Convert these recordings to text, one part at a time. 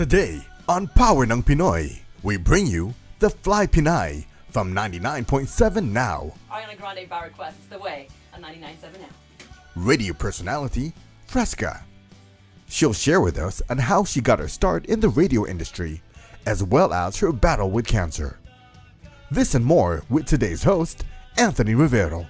Today on Power ng Pinoy, we bring you the Fly Pinay from 99.7 Now. Ariana Grande by request, It's the Way on 99.7 Now. Radio personality Freska. She'll share with us on how she got her start in the radio industry, as well as her battle with cancer. This and more with today's host, Anthony Rivero.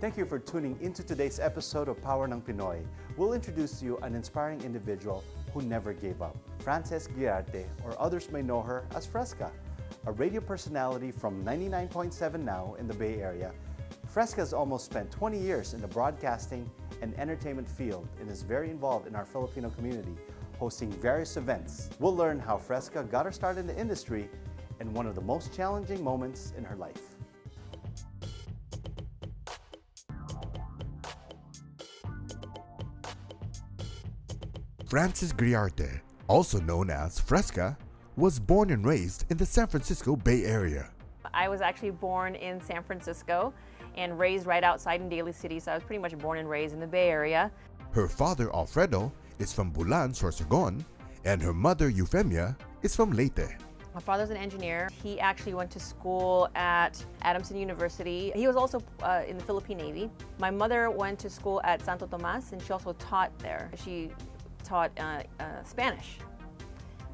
Thank you for tuning into today's episode of Power ng Pinoy. We'll introduce to you an inspiring individual who never gave up. Freska Griarte, or others may know her as Freska, a radio personality from 99.7 Now in the Bay Area. Freska has almost spent 20 years in the broadcasting and entertainment field and is very involved in our Filipino community, hosting various events. We'll learn how Freska got her start in the industry and one of the most challenging moments in her life. Freska Griarte, also known as Freska, was born and raised in the San Francisco Bay Area. I was actually born in San Francisco and raised right outside in Daly City, so I was pretty much born and raised in the Bay Area. Her father, Alfredo, is from Bulan, Sorsogon, and her mother, Euphemia, is from Leyte. My father's an engineer. He actually went to school at Adamson University. He was also in the Philippine Navy. My mother went to school at Santo Tomas, and she also taught there. She taught Spanish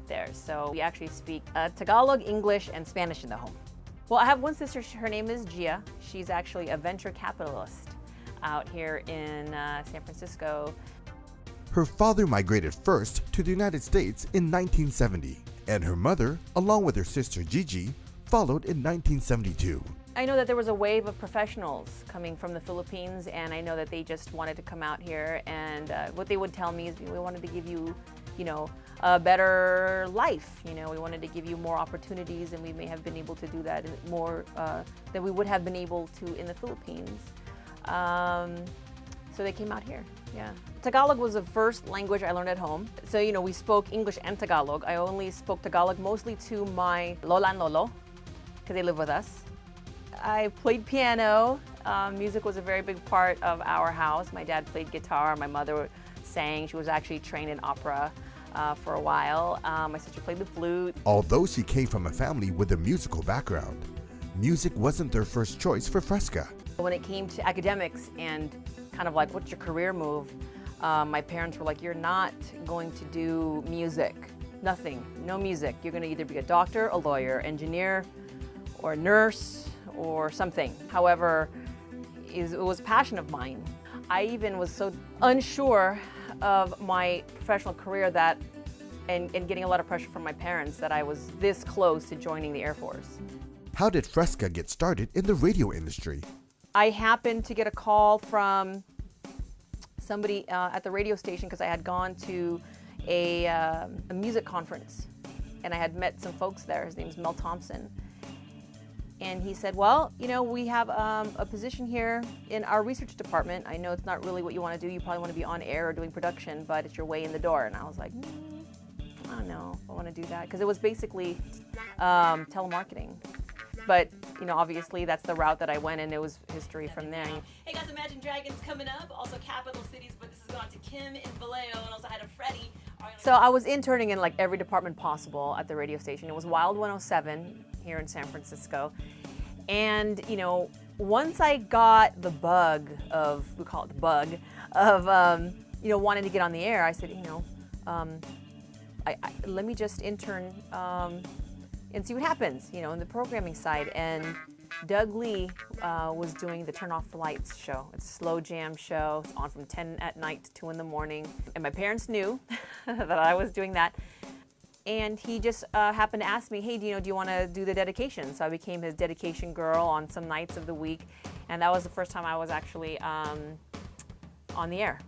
there, so we actually speak Tagalog, English, and Spanish in the home. Well, I have one sister, her name is Gia. She's actually a venture capitalist out here in San Francisco. Her father migrated first to the United States in 1970, and her mother, along with her sister Gigi, followed in 1972. I know that there was a wave of professionals coming from the Philippines, and I know that they just wanted to come out here, and what they would tell me is we wanted to give you, a better life. We wanted to give you more opportunities, and we may have been able to do that more than we would have been able to in the Philippines. So they came out here, yeah. Tagalog was the first language I learned at home. So, we spoke English and Tagalog. I only spoke Tagalog mostly to my lola and lolo, because they live with us. I played piano. Music was a very big part of our house. My dad played guitar. My mother sang. She was actually trained in opera for a while. My sister played the flute. Although she came from a family with a musical background, music wasn't their first choice for Freska. When it came to academics and kind of like, what's your career move? My parents were like, you're not going to do music. Nothing. No music. You're going to either be a doctor, a lawyer, engineer, or a nurse, or something. However, it was a passion of mine. I even was so unsure of my professional career that, and getting a lot of pressure from my parents, that I was this close to joining the Air Force. How did Freska get started in the radio industry? I happened to get a call from somebody at the radio station because I had gone to a music conference, and I had met some folks there. His name is Mel Thompson. And he said, well, we have a position here in our research department. I know it's not really what you want to do. You probably want to be on air or doing production, but it's your way in the door. And I was like, I don't know if I want to do that. Because it was basically telemarketing. But, obviously that's the route that I went, and it was history from there. Hey guys, Imagine Dragons coming up. Also Capital Cities, but this is going on to Kim in Vallejo, and also had a Freddie. So I was interning in like every department possible at the radio station. It was Wild 107 here in San Francisco. And, once I got the bug of, we call it the bug, of, wanting to get on the air, I said, let me just intern and see what happens, in the programming side. And Doug Lee was doing the Turn Off the Lights show. It's a slow jam show. It's on from 10 at night to 2 in the morning. And my parents knew that I was doing that. and he just happened to ask me, hey, do you want to do the dedication? So I became his dedication girl on some nights of the week, and that was the first time I was actually on the air.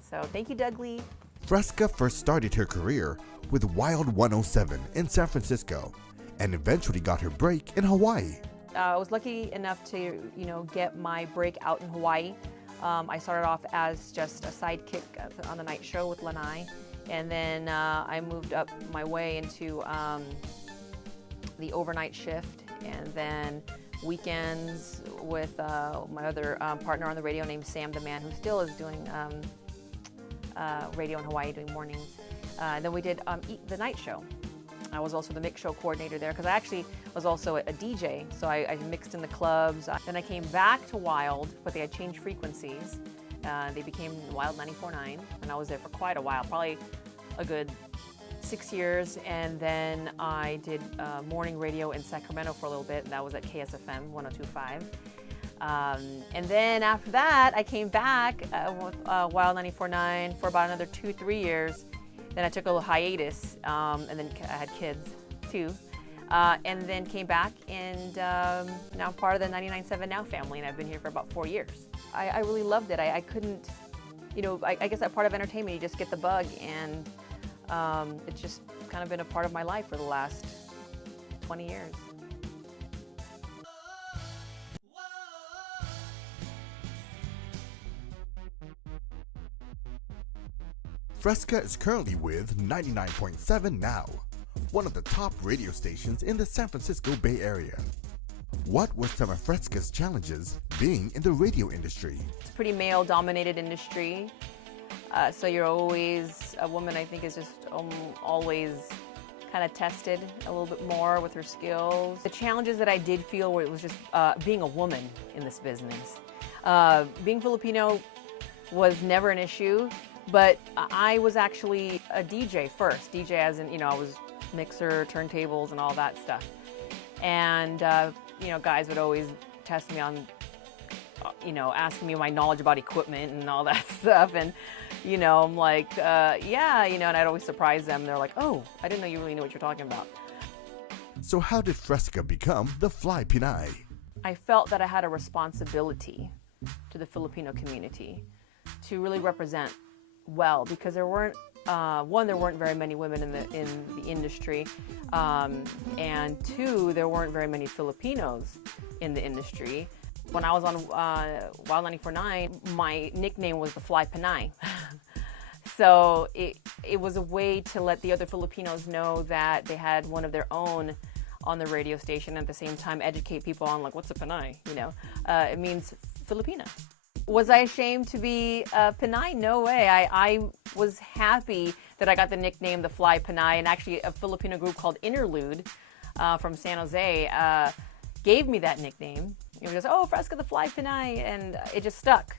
So thank you, Doug Lee. Freska first started her career with Wild 107 in San Francisco and eventually got her break in Hawaii. I was lucky enough to, get my break out in Hawaii. I started off as just a sidekick on the night show with Lanai, and then I moved up my way into the overnight shift, and then weekends with my other partner on the radio named Sam the Man, who still is doing radio in Hawaii, doing mornings. And then we did the night show. I was also the mix show coordinator there because I actually was also a DJ, so I mixed in the clubs. Then I came back to Wild, but they had changed frequencies. They became Wild 94.9, and I was there for quite a while, probably a good 6 years. And then I did morning radio in Sacramento for a little bit, and that was at KSFM 102.5. And then after that, I came back with Wild 94.9 for about another 2-3 years. Then I took a little hiatus, and then I had kids too. And then came back, and now I'm part of the 99.7 Now family, and I've been here for about 4 years. I really loved it. I couldn't, I guess that part of entertainment, you just get the bug, and it's just kind of been a part of my life for the last 20 years. Freska is currently with 99.7 Now, one of the top radio stations in the San Francisco Bay Area. What were some of Freska's challenges being in the radio industry? It's a pretty male-dominated industry, so you're always, a woman I think is just always kind of tested a little bit more with her skills. The challenges that I did feel were, it was just being a woman in this business. Being Filipino was never an issue. But I was actually a DJ first. DJ as in, I was mixer, turntables, and all that stuff. And, guys would always test me on, asking me my knowledge about equipment and all that stuff. And, I'm like, yeah, and I'd always surprise them. They're like, oh, I didn't know you really knew what you're talking about. So how did Freska become the Fly Pinay? I felt that I had a responsibility to the Filipino community to really represent well, because there weren't there weren't very many women in the industry, and two, there weren't very many Filipinos in the industry. When I was on Wild 94.9, my nickname was the Fly Pinay. So it was a way to let the other Filipinos know that they had one of their own on the radio station, and at the same time educate people on, like, what's a Pinay? It means Filipina. Was I ashamed to be Pinay? No way. I was happy that I got the nickname the Fly Pinay, and actually a Filipino group called Interlude from San Jose gave me that nickname. It was just, oh, Freska the Fly Pinay, and it just stuck.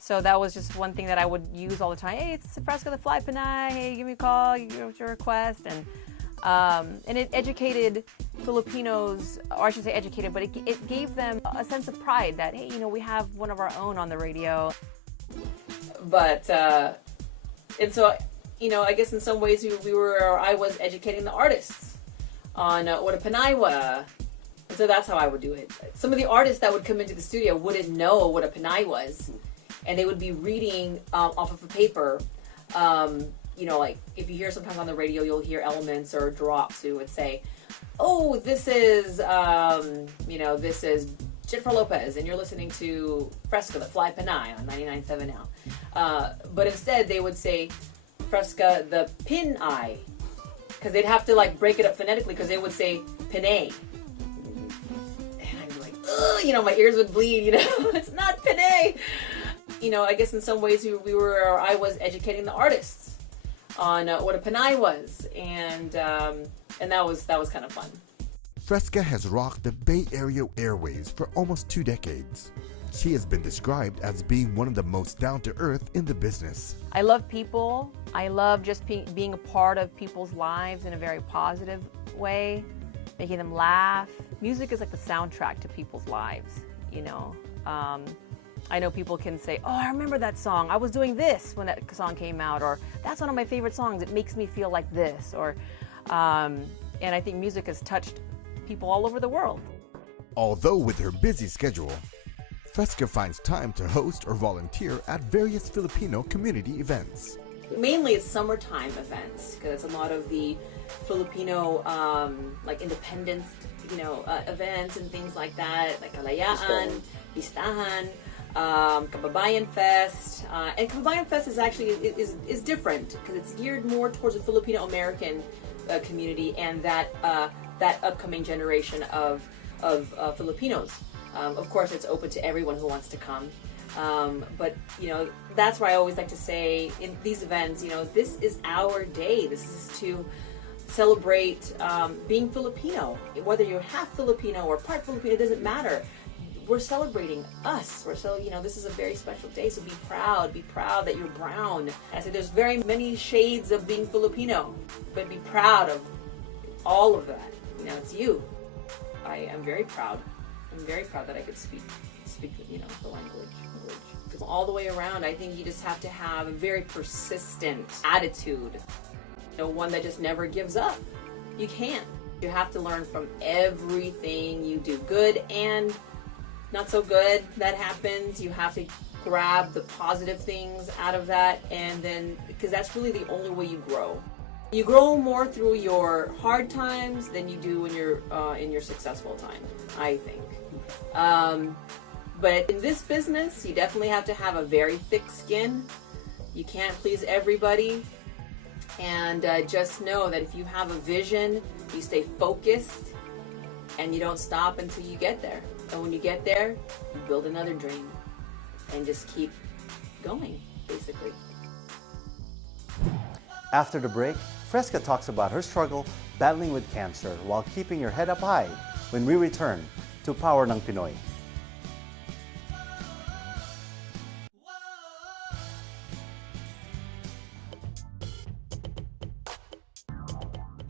So that was just one thing that I would use all the time. Hey, it's Freska the Fly Pinay. Hey, give me a call. What's your request? And it educated Filipinos, or I should say educated, but it gave them a sense of pride that, hey, we have one of our own on the radio. But, and so, I guess in some ways I was educating the artists on what a Pinay was. So that's how I would do it. Some of the artists that would come into the studio wouldn't know what a Pinay was, and they would be reading off of a paper. Like if you hear sometimes on the radio, you'll hear elements or drops who would say, oh, this is, this is Jennifer Lopez, and you're listening to Freska, the Fly Pinay on 99.7 Now. But instead, they would say Freska, the Pinay, because they'd have to break it up phonetically, because they would say Pinay. And I'd be like, ugh, my ears would bleed, it's not Pinay. I guess in some ways I was educating the artists on what a Pinay was, and that was kind of fun. Freska has rocked the Bay Area airways for almost 2 decades. She has been described as being one of the most down-to-earth in the business. I love people. I love just being a part of people's lives in a very positive way, making them laugh. Music is like the soundtrack to people's lives, I know people can say, oh, I remember that song. I was doing this when that song came out, or that's one of my favorite songs. It makes me feel like this, or And I think music has touched people all over the world. Although with her busy schedule, Freska finds time to host or volunteer at various Filipino community events. Mainly it's summertime events because a lot of the Filipino like independence, events and things like that, like Alayaan, Pistahan, Kababayan Fest, and Kababayan Fest is actually is different because it's geared more towards the Filipino American community and that upcoming generation of Filipinos. Of course, it's open to everyone who wants to come. But that's why I always like to say in these events, this is our day. This is to celebrate being Filipino. Whether you're half Filipino or part Filipino, it doesn't matter. We're celebrating us. This is a very special day. So be proud that you're brown. I said there's very many shades of being Filipino, but be proud of all of that. It's you. I am very proud. I'm very proud that I could speak the language. All the way around, I think you just have to have a very persistent attitude. One that just never gives up. You can't. You have to learn from everything you do, good and not so good that happens. You have to grab the positive things out of that, and then because that's really the only way you grow. You grow more through your hard times than you do when you're in your successful time, I think. But in this business, you definitely have to have a very thick skin. You can't please everybody. And just know that if you have a vision, you stay focused and you don't stop until you get there. And when you get there, you build another dream and just keep going, basically. After the break, Freska talks about her struggle battling with cancer while keeping your head up high when we return to Power ng Pinoy.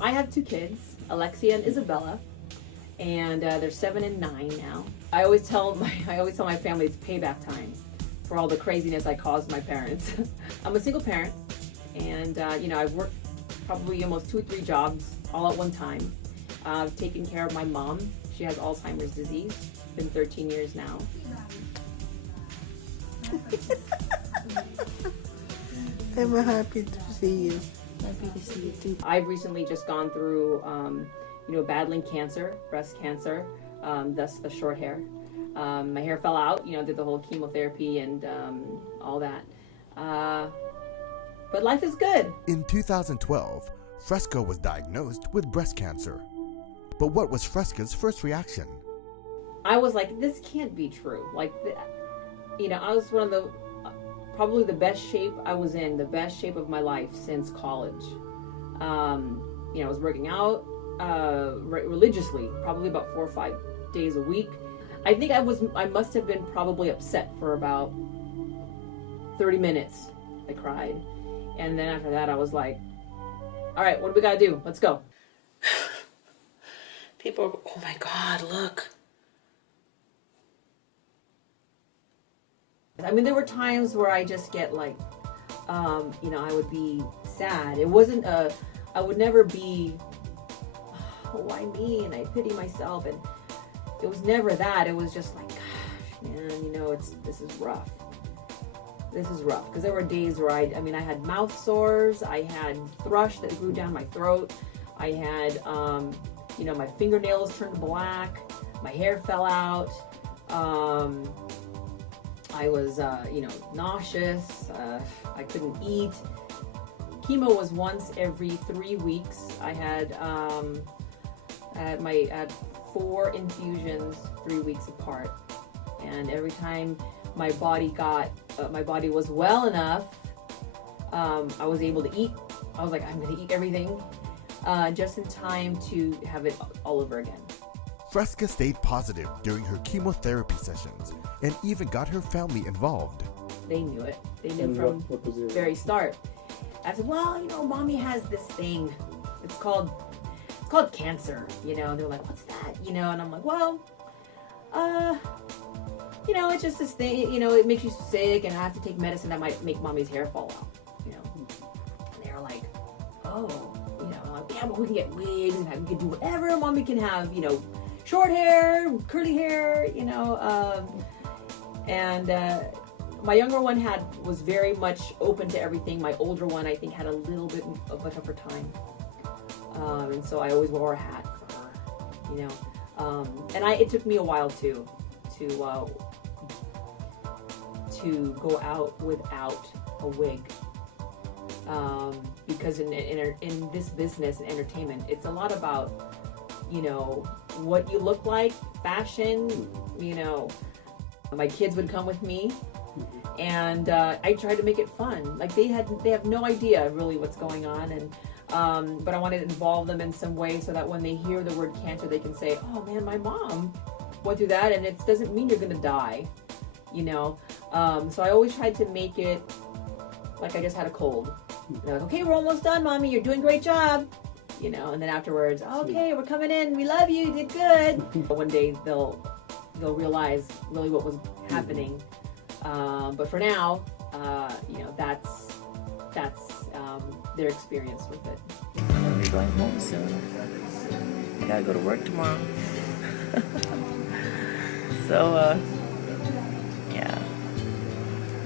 I have two kids, Alexia and Isabella, and they're 7 and 9 now. I always tell my family it's payback time for all the craziness I caused my parents. I'm a single parent, and I've worked probably almost 2 or 3 jobs all at one time. I've taken care of my mom. She has Alzheimer's disease. It's been 13 years now. I'm happy to see you. Happy to see you too. I've recently just gone through, battling cancer, breast cancer, thus the short hair. My hair fell out, did the whole chemotherapy and all that. But life is good. In 2012, Freska was diagnosed with breast cancer. But what was Freska's first reaction? I was like, this can't be true. I was one of the, probably the best shape I was in, the best shape of my life since college. I was working out religiously, probably about 4 or 5 days a week. I think I must have been probably upset for about 30 minutes. I cried. And then after that, I was like, all right, what do we gotta do? Let's go. People are, oh my God, look. I mean, there were times where I just get like, I would be sad. It wasn't I would never be, oh, why me? And I pity myself. And it was never that. It was just like, gosh, man, this is rough. This is rough. Because there were days where I had mouth sores. I had thrush that grew down my throat. I had, my fingernails turned black. My hair fell out. I was, nauseous. I couldn't eat. Chemo was once every 3 weeks. I had 4 infusions 3 weeks apart, and every time my body was well enough, I was able to eat. I was like, I'm gonna eat everything, just in time to have it all over again. Freska stayed positive during her chemotherapy sessions and even got her family involved. They knew it. They knew from the very start. I said, well, mommy has this thing. It's called cancer. They're like, what's that? And I'm like, well, it's just this thing. It makes you sick, and I have to take medicine that might make mommy's hair fall out. And they're like, oh, yeah, well, we can get wigs and we can do whatever. Mommy can have, you know, short hair, curly hair, you know. My younger one was very much open to everything. My older one, I think, had a little bit of a tougher time. And so I always wore a hat for her, you know. It took me a while too to go out without a wig, because in this business and entertainment, it's a lot about, you know, what you look like, fashion. You know, my kids would come with me, and I tried to make it fun. Like they have no idea really what's going on, and but I wanted to involve them in some way so that when they hear the word cancer, they can say, "Oh man, my mom went through that, and it doesn't mean you're gonna die," you know. So I always tried to make it like I just had a cold. You know, like, okay, we're almost done, Mommy. You're doing a great job. You know, and then afterwards, okay, we're coming in. We love you. You did good. One day they'll realize really what was happening. But for now, you know, that's their experience with it. I'm gonna be going home soon. I gotta go to work tomorrow. So, yeah.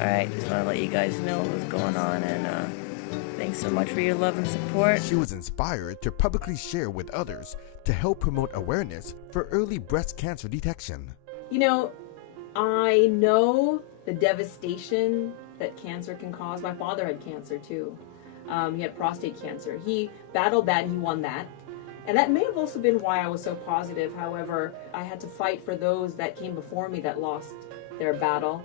Alright, just wanna let you guys know what's going on, and thanks so much for your love and support. She was inspired to publicly share with others to help promote awareness for early breast cancer detection. You know, I know the devastation that cancer can cause. My father had cancer too. He had prostate cancer. He battled that and he won that. And that may have also been why I was so positive. However, I had to fight for those that came before me that lost their battle,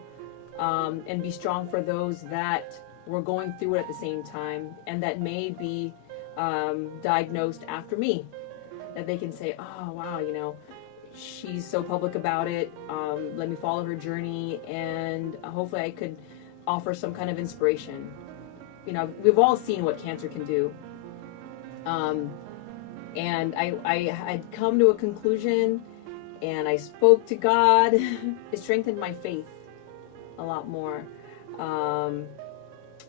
and be strong for those that were going through it at the same time and that may be diagnosed after me. That they can say, oh, wow, you know, she's so public about it. Let me follow her journey, and hopefully I could offer some kind of inspiration. You know, we've all seen what cancer can do. And I had come to a conclusion, and I spoke to God. It strengthened my faith a lot more.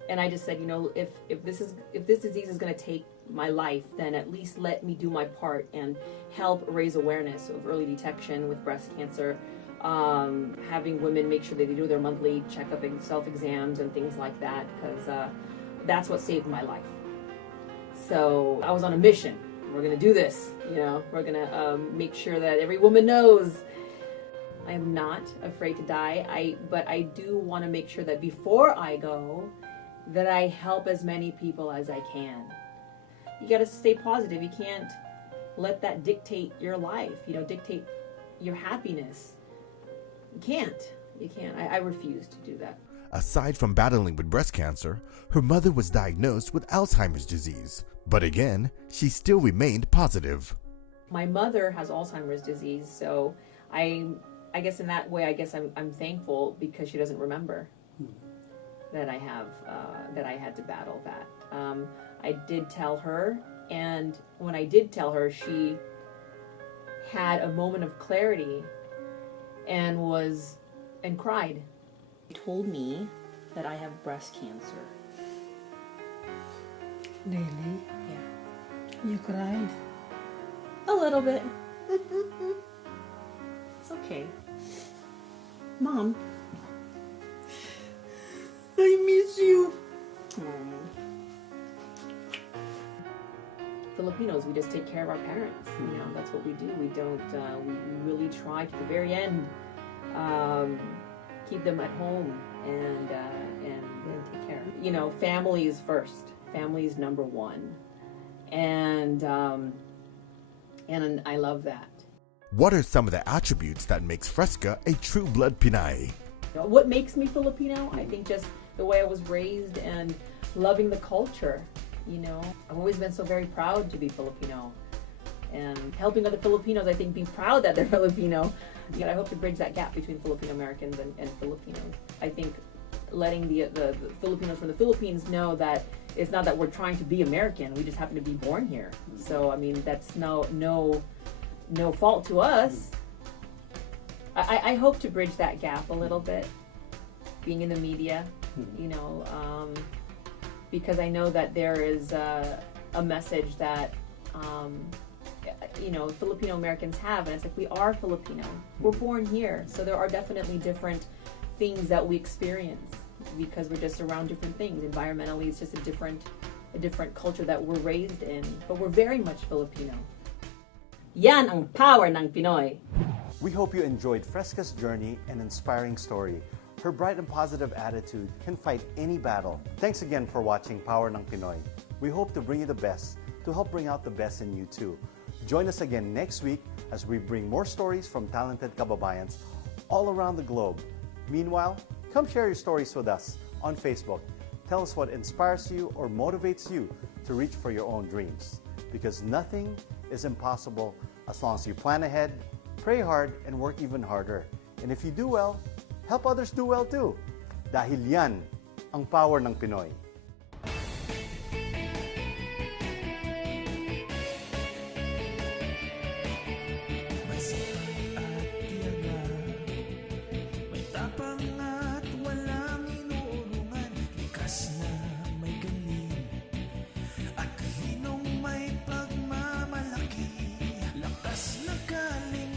And I just said, you know, if this disease is going to take my life, then at least let me do my part and help raise awareness of early detection with breast cancer. Having women make sure that they do their monthly checkup and self-exams and things like that, because that's what saved my life. So I was on a mission. We're going to do this, you know. We're going to make sure that every woman knows I am not afraid to die. But I do want to make sure that before I go, that I help as many people as I can. You got to stay positive. You can't let that dictate your life, you know, dictate your happiness. You can't. I refuse to do that. Aside from battling with breast cancer, her mother was diagnosed with Alzheimer's disease. But again, she still remained positive. My mother has Alzheimer's disease, so I guess in that way, I guess I'm thankful because she doesn't remember that I had to battle that. I did tell her, and when I did tell her, she had a moment of clarity and cried. She told me that I have breast cancer. Really? Yeah. You cried? A little bit. It's okay. Mom. I miss you. Filipinos, we just take care of our parents. You know, that's what we do. We don't, we really try to the very end, keep them at home and take care. You know, family is first. Family is number one. And I love that. What are some of the attributes that makes Freska a true blood Pinay? What makes me Filipino? I think just the way I was raised and loving the culture. You know, I've always been so very proud to be Filipino, and helping other Filipinos, I think, be proud that they're Filipino. You know, I hope to bridge that gap between Filipino Americans and Filipinos. I think letting the Filipinos from the Philippines know that it's not that we're trying to be American, we just happen to be born here. So I mean, that's no fault to us. I hope to bridge that gap a little bit, being in the media, you know, because I know that there is a message that Filipino Americans have, and it's like we are Filipino. We're born here, so there are definitely different things that we experience because we're just around different things. Environmentally, it's just a different culture that we're raised in, but we're very much Filipino. Yan ang power ng Pinoy. We hope you enjoyed Freska's journey and inspiring story. Her bright and positive attitude can fight any battle. Thanks again for watching Power ng Pinoy. We hope to bring you the best to help bring out the best in you too. Join us again next week as we bring more stories from talented kababayans all around the globe. Meanwhile, come share your stories with us on Facebook. Tell us what inspires you or motivates you to reach for your own dreams. Because nothing is impossible as long as you plan ahead, pray hard, and work even harder. And if you do well, help others do well too. Dahil yan ang power ng Pinoy.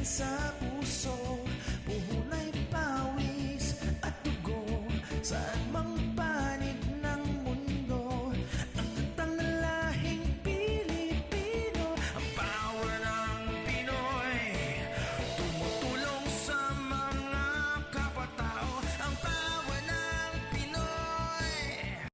Sa puso, puhunay pawis at dugo sa